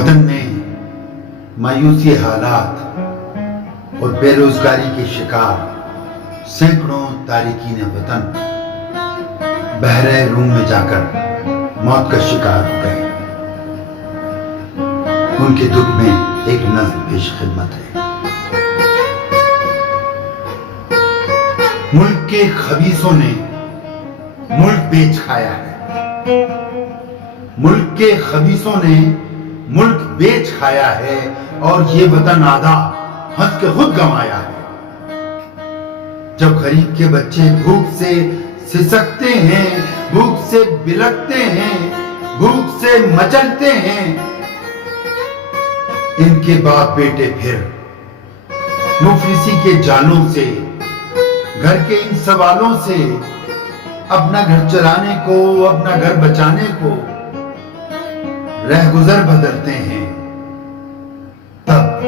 وطن میں مایوسی حالات اور بے روزگاری کے شکار سینکڑوں تارکین وطن بحر روم میں جا کر موت کا شکار ہو گئے۔ ان کے دکھ میں ایک نظم پیش خدمت ہے۔ ملک کے خبیثوں نے ملک بیچ کھایا ہے، ملک کے خبیثوں نے ملک بیچ کھایا ہے، اور یہ وطن آدھا ہنس کے خود گنوایا ہے۔ جب غریب کے بچے بھوک سے سسکتے ہیں، بھوک سے بلکتے ہیں، بھوک سے مچلتے ہیں، ان کے باپ بیٹے پھر مفلسی کے جالوں سے، گھر کے ان سوالوں سے اپنا گھر چلانے کو، اپنا گھر بچانے کو رہ گزر بدلتے ہیں، تب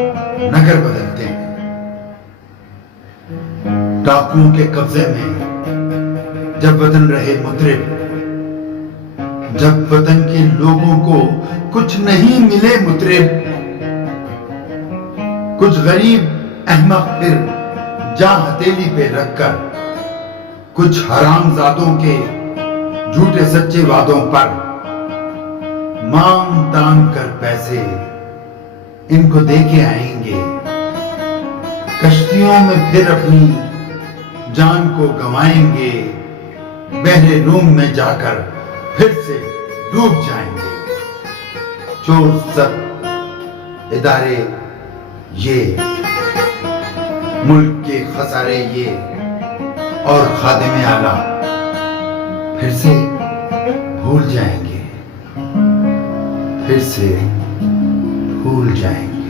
نگر بدلتے ہیں۔ ڈاکوؤں کے قبضے میں جب وطن رہے مطرب، جب وطن کے لوگوں کو کچھ نہیں ملے مطرب، کچھ غریب احمق پھر جاں ہتھیلی پہ رکھ کر کچھ حرام زادوں کے جھوٹے سچے وعدوں پر مانگ تانگ کر پیسے ان کو دے کے آئیں گے، کشتیوں میں پھر اپنی جان کو گنوائیں گے، بحر روم میں جا کر پھر سے ڈوب جائیں گے۔ چور سب ادارے یہ، ملک کے خسارے یہ، اور خادم اعلیٰ پھر سے بھول جائیں گے، پھر سے بھول جائیں گے۔